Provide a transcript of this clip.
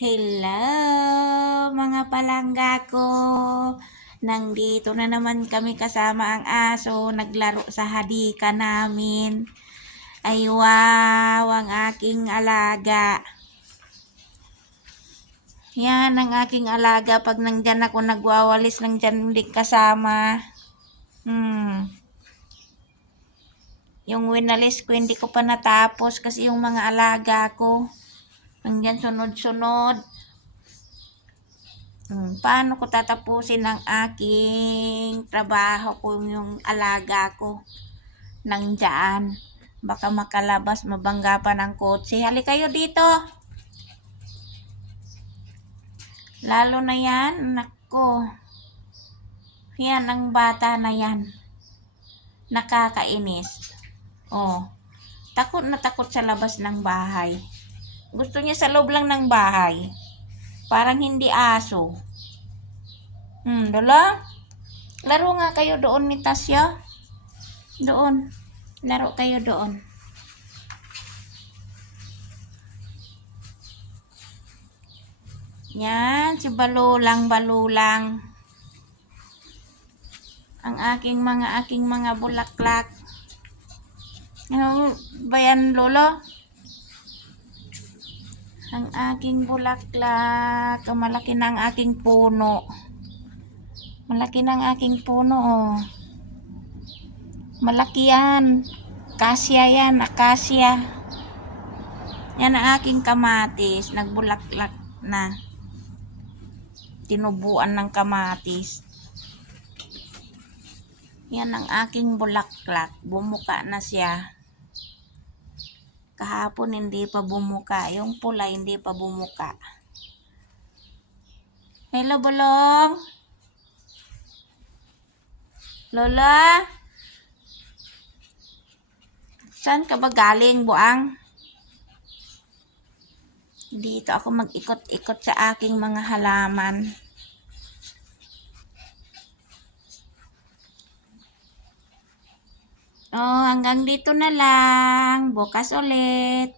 Hello mga palangga ko. Nandito na naman kami kasama ang aso, naglaro sa hadika namin. Ay wow, ang aking alaga. Yan ang aking alaga pag nandyan ako nagwawalis, nandyan hindi kasama. Yung winalis ko hindi ko pa natapos kasi yung mga alaga ko nandyan sunod-sunod. Paano ko tatapusin ang aking trabaho kung yung alaga ko nandyan? Baka makalabas, mabangga pa ng kotse. Hali kayo dito. Lalo na yan, nako. Yan ang bata na yan. Nakakainis. Oh, takot na takot sa labas ng bahay. Gusto niya sa loob lang ng bahay. Parang hindi aso. Dala? Laro nga kayo doon ni Tasya. Doon. Laro kayo doon. Yan, si balulang. Ang aking mga bulaklak. Ano ba yan, Lolo? Ang aking bulaklak. Malaki na ang aking puno. Malaki na ang aking puno, oh. Malaki yan. Kasya yan, akasya. Yan ang aking kamatis. Nagbulaklak na. Tinubuan ng kamatis. Yan ang aking bulaklak. Bumuka na siya. Kahapon hindi pa bumuka. Yung pula hindi pa bumuka. Hello, Bulong. Lola? Saan ka ba galing, Buang? Dito ako mag-ikot-ikot sa aking mga halaman. Oh, hanggang dito na lang. Bukas ulit.